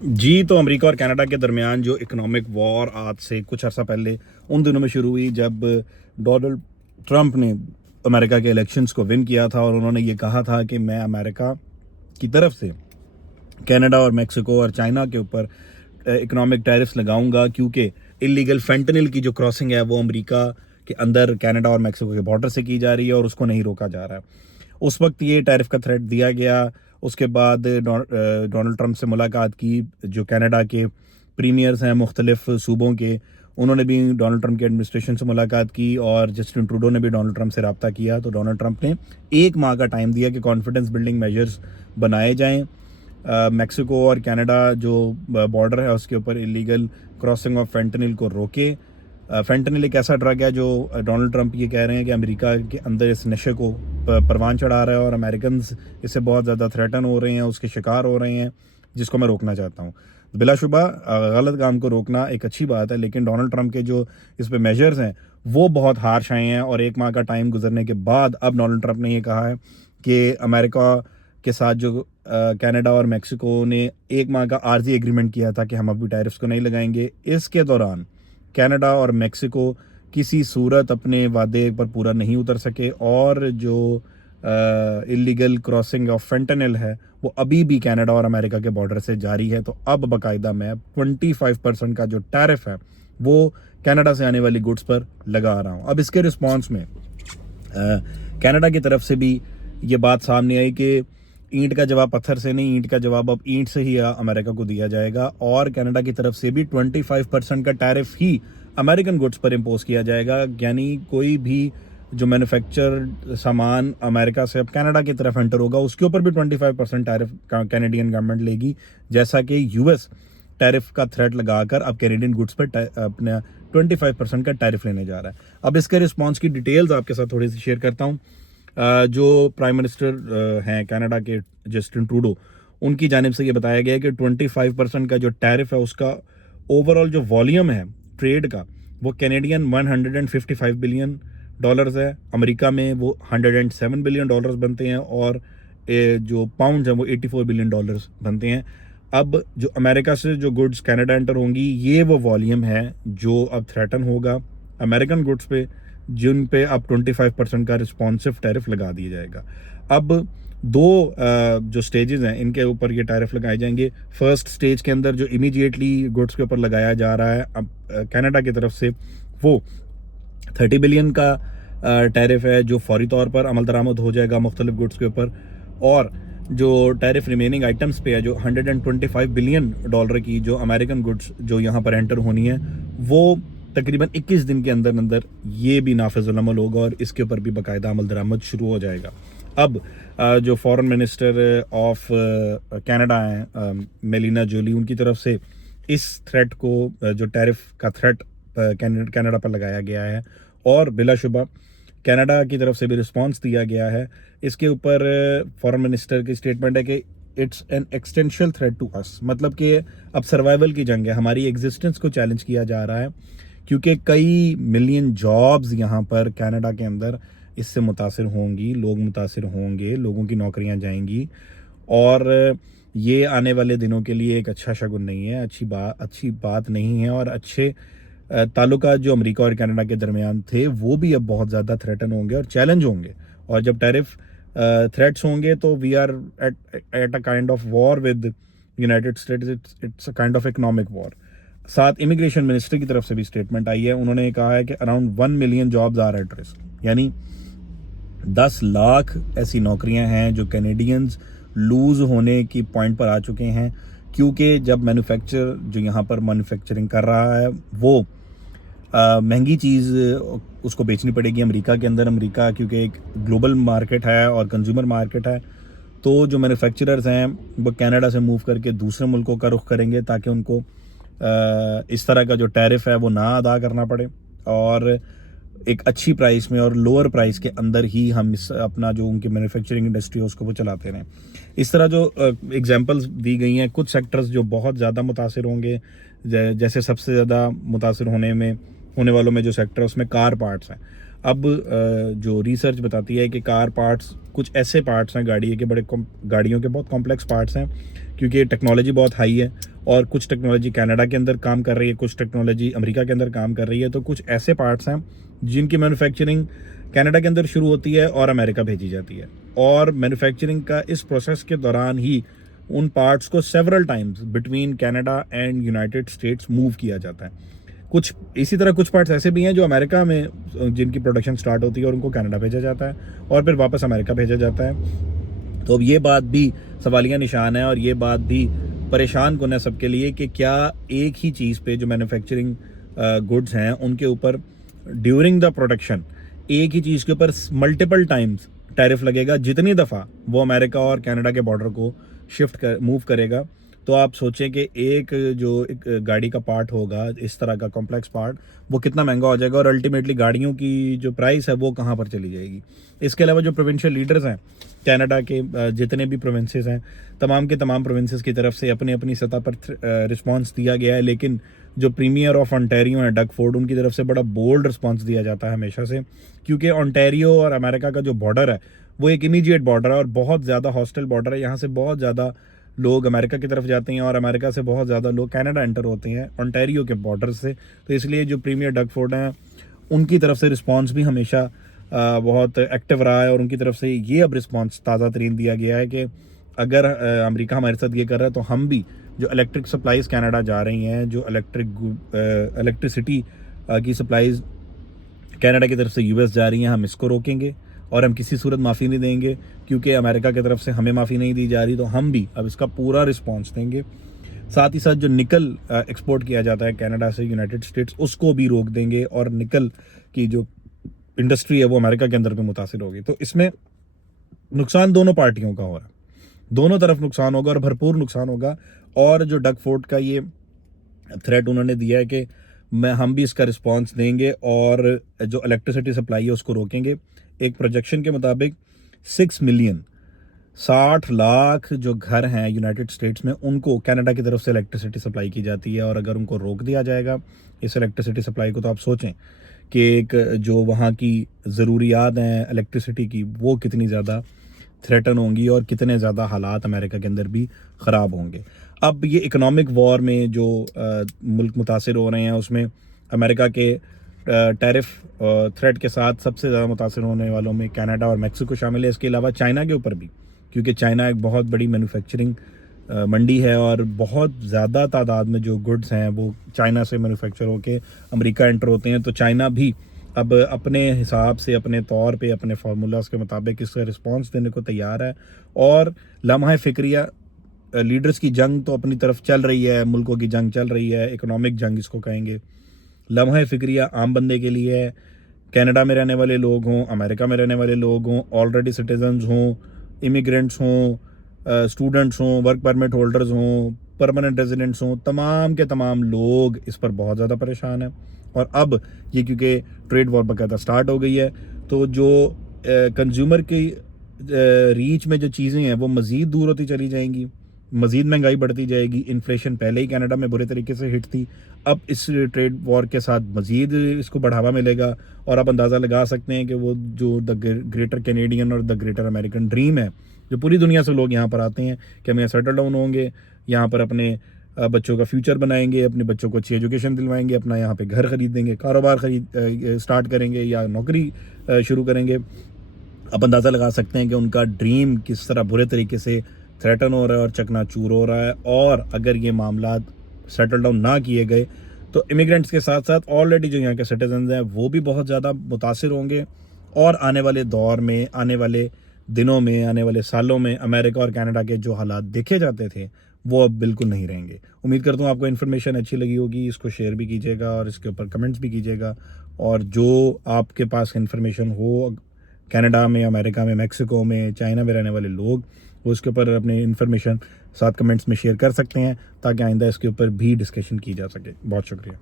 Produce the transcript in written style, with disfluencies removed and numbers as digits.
जी, तो अमेरिका और कनाडा के दरमियान जो इकोनॉमिक वॉर आज से कुछ अर्सा पहले उन दिनों में शुरू हुई जब डोनाल्ड ट्रंप ने अमेरिका के इलेक्शंस को विन किया था और उन्होंने ये कहा था कि मैं अमेरिका की तरफ से कनाडा और मेक्सिको और चाइना के ऊपर इकोनॉमिक टैरिफ्स लगाऊंगा, क्योंकि इलीगल फेंटनिल की जो क्रॉसिंग है वो अमेरिका के अंदर कनाडा और मेक्सिको के बॉर्डर से की जा रही है और उसको नहीं रोका जा रहा है। उस वक्त ये टैरिफ का थ्रेट दिया गया। उसके बाद डोनाल्ड ट्रंप से मुलाकात की जो कनाडा के प्रीमियर्स हैं मुख्तलिफ सूबों के, उन्होंने भी डोनाल्ड ट्रंप के एडमिनिस्ट्रेशन से मुलाकात की और जस्टिन ट्रूडो ने भी डोनाल्ड ट्रंप से रब्ता किया। तो डोनाल्ड ट्रंप ने 1 माह का टाइम दिया कि कॉन्फिडेंस बिल्डिंग मेजर्स बनाए जाएं। मेक्सिको और कनाडा जो बॉर्डर है उसके ऊपर इलीगल क्रॉसिंग ऑफ फेंटनिल को रोके। फेंटनिल एक ऐसा ड्रग है जो डोनाल्ड ट्रंप ये कह रहे हैं कि अमेरिका के अंदर इस नशे को परवान चढ़ा रहा है और अमेरिकन इससे बहुत ज़्यादा थ्रेटन हो रहे हैं, उसके शिकार हो रहे हैं, जिसको मैं रोकना चाहता हूँ। बिलाशुबा गलत काम को रोकना एक अच्छी बात है, लेकिन डोनाल्ड ट्रंप के जो इस पे मेजर्स हैं वो बहुत हार्श आए हैं और 1 माह का टाइम गुजरने के बाद अब डोनाल्ड ट्रंप ने ये कहा है कि अमेरिका के साथ जो कनाडा और मेक्सिको ने 1 माह का आर्जी एग्रीमेंट किया था कि हम अभी टैरिफ्स को नहीं लगाएंगे, इसके दौरान कनाडा और मेक्सिको किसी सूरत अपने वादे पर पूरा नहीं उतर सके और जो इलीगल क्रॉसिंग ऑफ फेंटनिल है वो अभी भी कनाडा और अमेरिका के बॉर्डर से जारी है। तो अब बाकायदा मैं 25% का जो टैरिफ है वो कनाडा से आने वाली गुड्स पर लगा रहा हूँ। अब इसके रिस्पॉन्स में कनाडा की तरफ से भी ये बात सामने आई कि ईंट का जवाब पत्थर से नहीं, ईंट का जवाब अब ईंट से ही अमेरिका को दिया जाएगा और कनाडा की तरफ से भी 25% का टैरिफ ही अमेरिकन गुड्स पर इम्पोज किया जाएगा। यानी कोई भी जो मैन्युफैक्चर सामान अमेरिका से अब कनाडा की तरफ एंटर होगा उसके ऊपर भी 25% टैरिफ कैनेडियन गवर्नमेंट लेगी, जैसा कि यूएस टैरिफ का थ्रेट लगाकर अब कैनेडियन गुड्स पर अपना 25% का टैरिफ लेने जा रहा है। अब इसके रिस्पॉन्स की डिटेल्स आपके साथ थोड़ी सी शेयर करता हूँ। जो प्राइम मिनिस्टर हैं कनाडा के जस्टिन ट्रूडो, उनकी जानिब से ये बताया गया है कि 25% का जो टैरिफ है उसका ओवरऑल जो वॉल्यूम है ट्रेड का वो कैनेडियन $155 बिलियन है, अमेरिका में वो $107 बिलियन बनते हैं और जो पाउंड्स हैं वो $84 बिलियन बनते हैं। अब जो अमेरिका से जो गुड्स कनाडा एंटर होंगी ये वो वॉल्यूम है जो अब थ्रेटन होगा अमेरिकन गुड्स पे, जिन पे अब 25% का रिस्पॉन्सिव टैरिफ लगा दिया जाएगा। अब दो जो स्टेजेस हैं इनके ऊपर ये टैरिफ लगाए जाएंगे। फर्स्ट स्टेज के अंदर जो इमीडिएटली गुड्स के ऊपर लगाया जा रहा है अब कनाडा की तरफ से वो 30 बिलियन का टैरिफ है जो फौरी तौर पर अमल दरामद हो जाएगा मुख्तलिफ गुड्स के ऊपर, और जो टैरिफ रिमेनिंग आइटम्स पे है जो $125 बिलियन की जो अमेरिकन गुड्स जो यहाँ पर एंटर होनी है वो तकरीबन 21 दिन के अंदर अंदर ये भी नाफिजुल अमल होगा और इसके ऊपर भी बाकायदा अमल दरामद शुरू हो जाएगा। अब जो फॉरेन मिनिस्टर ऑफ कनाडा हैं मेलिना जोली, उनकी तरफ से इस थ्रेट को जो टैरिफ का थ्रेट कनाडा पर लगाया गया है और बिलाशुबा कनाडा की तरफ से भी रिस्पांस दिया गया है। इसके ऊपर फॉरेन मिनिस्टर की स्टेटमेंट है कि it's an existential threat to us, मतलब कि अब सर्वाइवल की जंग है, हमारी एग्जिस्टेंस को चैलेंज किया जा रहा है क्योंकि कई मिलियन जॉब्स यहाँ पर कनाडा के अंदर इससे मुतासिर होंगी, लोग मुतासिर होंगे, लोगों की नौकरियाँ जाएंगी और ये आने वाले दिनों के लिए एक अच्छा शगुन नहीं है, अच्छी बात नहीं है। और अच्छे ताल्लुकात जो अमेरिका और कनाडा के दरमियान थे वो भी अब बहुत ज़्यादा थ्रेटन होंगे और चैलेंज होंगे, और जब टैरिफ थ्रेट्स होंगे तो we are at a kind of war with United States, it's a kind of economic war. साथ इमिग्रेशन मिनिस्टर की तरफ से भी स्टेटमेंट आई है, उन्होंने कहा है कि around 1 million jobs are at risk, यानी 10 लाख ऐसी नौकरियां हैं जो कैनेडियंस लूज़ होने की पॉइंट पर आ चुके हैं, क्योंकि जब मैन्युफैक्चर जो यहाँ पर मैन्युफैक्चरिंग कर रहा है वो महंगी चीज़ उसको बेचनी पड़ेगी अमेरिका के अंदर। अमेरिका क्योंकि एक ग्लोबल मार्केट है और कंज्यूमर मार्केट है, तो जो मैन्युफैक्चरर्स हैं वो कनाडा से मूव करके दूसरे मुल्कों का रुख करेंगे ताकि उनको इस तरह का जो टैरिफ है वो ना अदा करना पड़े और एक अच्छी प्राइस में और लोअर प्राइस के अंदर ही हम अपना जो उनकी मैन्युफैक्चरिंग इंडस्ट्री है उसको वो चलाते रहें। इस तरह जो एग्जांपल्स दी गई हैं, कुछ सेक्टर्स जो बहुत ज़्यादा मुतासिर होंगे, जैसे सबसे ज़्यादा मुतासिर होने वालों में जो सेक्टर है उसमें कार पार्ट्स हैं। अब जो रिसर्च बताती है कि कार पार्ट्स कुछ ऐसे पार्ट्स हैं गाड़ियों के बहुत कॉम्प्लेक्स पार्ट्स हैं क्योंकि टेक्नोलॉजी बहुत हाई है और कुछ टेक्नोलॉजी कनाडा के अंदर काम कर रही है, कुछ टेक्नोलॉजी अमेरिका के अंदर काम कर रही है। तो कुछ ऐसे पार्ट्स हैं जिनकी मैन्युफैक्चरिंग कनाडा के अंदर शुरू होती है और अमेरिका भेजी जाती है, और मैन्युफैक्चरिंग का इस प्रोसेस के दौरान ही उन पार्ट्स को several times between Canada and United states move किया जाता है। कुछ इसी तरह कुछ पार्ट्स ऐसे भी हैं जो अमेरिका में जिनकी प्रोडक्शन स्टार्ट होती है और उनको कनाडा भेजा जाता है और फिर वापस अमेरिका भेजा जाता है। तो अब ये बात भी सवालिया निशान है और ये बात भी परेशान कौन है सबके लिए कि क्या एक ही चीज़ पे जो मैन्युफैक्चरिंग गुड्स हैं उनके ऊपर ड्यूरिंग द प्रोडक्शन एक ही चीज़ के ऊपर मल्टीपल टाइम्स टैरिफ लगेगा, जितनी दफ़ा वो अमेरिका और कनाडा के बॉर्डर को मूव करेगा। तो आप सोचें कि एक गाड़ी का पार्ट होगा, इस तरह का कॉम्प्लेक्स पार्ट, वो कितना महंगा हो जाएगा और अल्टीमेटली गाड़ियों की जो प्राइस है वो कहाँ पर चली जाएगी। इसके अलावा जो प्रोविंशियल लीडर्स हैं कनाडा के, जितने भी प्रोविंसेस हैं, तमाम के तमाम प्रोविंसेस की तरफ से अपनी अपनी सतह पर रिस्पांस दिया गया है, लेकिन जो प्रीमियर ऑफ ओंटारियो है डग फोर्ड, उनकी तरफ से बड़ा बोल्ड रिस्पांस दिया जाता है हमेशा से, क्योंकि ओंटारियो और अमेरिका का जो बॉर्डर है वो एक इमीडिएट बॉर्डर है और बहुत ज़्यादा हॉस्टल बॉर्डर है। यहाँ से बहुत ज़्यादा लोग अमेरिका की तरफ जाते हैं और अमेरिका से बहुत ज़्यादा लोग कनाडा एंटर होते हैं ओंटारियो के बॉर्डर से। तो इसलिए जो प्रीमियर डग फोर्ड हैं उनकी तरफ से रिस्पांस भी हमेशा बहुत एक्टिव रहा है और उनकी तरफ से ये अब रिस्पांस ताज़ा तरीन दिया गया है कि अगर अमेरिका हमारे साथ ये कर रहा है तो हम भी जो इलेक्ट्रिक सप्लाईज़ कनाडा जा रही हैं, जो इलेक्ट्रिसिटी की सप्लाईज़ कनाडा की तरफ से यूएस जा रही हैं, हम इसको रोकेंगे और हम किसी सूरत माफ़ी नहीं देंगे, क्योंकि अमेरिका की तरफ से हमें माफ़ी नहीं दी जा रही। तो हम भी अब इसका पूरा रिस्पांस देंगे। साथ ही साथ जो निकल एक्सपोर्ट किया जाता है कनाडा से यूनाइटेड स्टेट्स, उसको भी रोक देंगे और निकल की जो इंडस्ट्री है वो अमेरिका के अंदर भी मुतासिर होगी। तो इसमें नुकसान दोनों पार्टियों का हो रहा है, दोनों तरफ नुकसान होगा और भरपूर नुकसान होगा। और जो डग फोर्ड का ये थ्रेट उन्होंने दिया है कि हम भी इसका रिस्पांस देंगे और जो इलेक्ट्रिसिटी सप्लाई है उसको रोकेंगे। एक प्रोजेक्शन के मुताबिक 6 मिलियन 60 लाख जो घर हैं यूनाइटेड स्टेट्स में, उनको कनाडा की तरफ से इलेक्ट्रिसिटी सप्लाई की जाती है। और अगर उनको रोक दिया जाएगा इस इलेक्ट्रिसिटी सप्लाई को, तो आप सोचें कि एक जो वहाँ की ज़रूरियात हैं इलेक्ट्रिसिटी की वो कितनी ज़्यादा थ्रेटन होंगी और कितने ज़्यादा हालात अमेरिका के अंदर भी ख़राब होंगे। अब ये इकोनॉमिक वॉर में जो मुल्क मुतासिर हो रहे हैं उसमें अमेरिका के टैरिफ थ्रेट के साथ सबसे ज़्यादा मुतासिर होने वालों में कनाडा और मेक्सिको शामिल है। इसके अलावा चाइना के ऊपर भी, क्योंकि चाइना एक बहुत बड़ी मैन्युफैक्चरिंग मंडी है और बहुत ज़्यादा तादाद में जो गुड्स हैं वो चाइना से मैन्युफैक्चर होके अमेरिका एंटर होते हैं। तो चाइना भी अब अपने हिसाब से, अपने तौर पे, अपने फार्मूलाज के मुताबिक इसका रिस्पांस देने को तैयार है। और लम्हा फ़िक्रिया लीडर्स की जंग तो अपनी तरफ चल रही है, मुल्कों की जंग चल रही है, इकोनॉमिक जंग इसको कहेंगे। लम्हा फ़िक्रिया आम बंदे के लिए है, कनाडा में रहने वाले लोग हों, अमेरिका में रहने वाले लोग हों, ऑलरेडी सिटीजन्स हों, इमिग्रेंट्स हों, स्टूडेंट्स हों, वर्क परमिट होल्डर्स हों, परमानेंट रेजिडेंट्स हों, तमाम के तमाम लोग इस पर बहुत ज़्यादा परेशान हैं। और अब ये क्योंकि ट्रेड वॉर बाकायदा स्टार्ट हो गई है, तो जो कंज्यूमर की रीच में जो चीज़ें हैं वो मज़ीद दूर होती चली जाएंगी, मज़ीद महंगाई बढ़ती जाएगी। इन्फ्लेशन पहले ही कनाडा में बुरे तरीके से हिट थी, अब इस ट्रेड वॉर के साथ मज़ीद इसको बढ़ावा मिलेगा। और आप अंदाज़ा लगा सकते हैं कि वो जो द ग्रेटर कैनेडियन और द ग्रेटर अमेरिकन ड्रीम है, जो पूरी दुनिया से लोग यहाँ पर आते हैं कि हम यहाँ सेटल डाउन होंगे, यहाँ पर अपने बच्चों का फ्यूचर बनाएंगे, अपने बच्चों को अच्छी एजुकेशन दिलवाएंगे, अपना यहाँ पे घर ख़रीदेंगे, कारोबार स्टार्ट करेंगे या नौकरी शुरू करेंगे। आप अंदाज़ा लगा सकते हैं कि उनका ड्रीम किस तरह बुरे तरीके से थ्रेटन हो रहा है और चकनाचूर हो रहा है। और अगर ये मामला सेटल डाउन ना किए गए तो इमिग्रेंट्स के साथ साथ ऑलरेडी जो यहाँ के सिटीजन्स हैं वो भी बहुत ज़्यादा मुतासिर होंगे। और आने वाले दौर में, आने वाले दिनों में, आने वाले सालों में अमेरिका और कनाडा के जो हालात देखे जाते थे वो अब बिल्कुल नहीं रहेंगे। उम्मीद करता हूँ आपको इन्फॉर्मेशन अच्छी लगी होगी, इसको शेयर भी कीजिएगा और इसके ऊपर कमेंट्स भी कीजिएगा। और जो आपके पास इन्फॉर्मेशन हो कनाडा में, अमेरिका में, मेक्सिको में, चाइना में रहने वाले लोग, वो इसके ऊपर अपने इन्फॉर्मेशन साथ कमेंट्स में शेयर कर सकते हैं ताकि आइंदा इसके ऊपर भी डिस्कशन की जा सके। बहुत शुक्रिया।